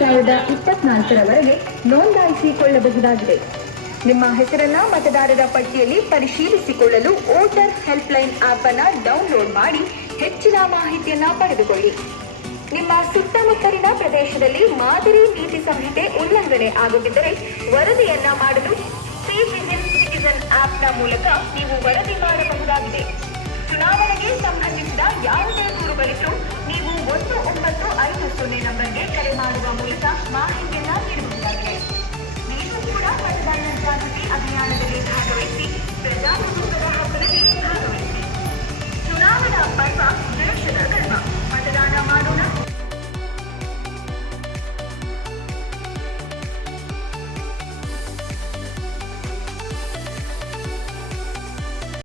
2024ರವರೆಗೆ ನೋಂದಾಯಿಸಿಕೊಳ್ಳಬಹುದಾಗಿದೆ. ನಿಮ್ಮ ಹೆಸರನ್ನ ಮತದಾರರ ಪಟ್ಟಿಯಲ್ಲಿ ಪರಿಶೀಲಿಸಿಕೊಳ್ಳಲು ವೋಟರ್ ಹೆಲ್ಪ್ಲೈನ್ ಆಪ್ ಅನ್ನು ಡೌನ್ಲೋಡ್ ಮಾಡಿ ಹೆಚ್ಚಿನ ಮಾಹಿತಿಯನ್ನ ಪಡೆದುಕೊಳ್ಳಿ. ನಿಮ್ಮ ಸುತ್ತಮುತ್ತಲಿನ ಪ್ರದೇಶದಲ್ಲಿ ಮಾದರಿ ನೀತಿ ಸಂಹಿತೆ ಉಲ್ಲಂಘನೆ ಆಗುತ್ತಿದ್ದರೆ ವರದಿಯನ್ನ ಮಾಡಲು ಸಿಟಿಜನ್ ಆಪ್ನ ಮೂಲಕ ನೀವು ವರದಿ ಮಾಡಬಹುದಾಗಿದೆ. ಚುನಾವಣೆಗೆ ಸಂಬಂಧಿಸಿದ ಯಾವುದೇ ದೂರುಗಳಿದ್ರೂ ನೀವು 1950 ನಂಬರ್ಗೆ ಕರೆ ಮಾಡುವ ಮೂಲಕ ಮಾಹಿತಿಯನ್ನ ನೀಡಬಹುದಾಗಿದೆ. ನೀವು ಕೂಡ ಮತದಾನ ಜಾಗೃತಿ ಅಭಿಯಾನದಲ್ಲಿ ಭಾಗವಹಿಸಿ ಪ್ರಜಾಪ್ರಭುತ್ವದ ಹಕ್ಕಲ್ಲಿ ಭಾಗವಹಿಸಿ.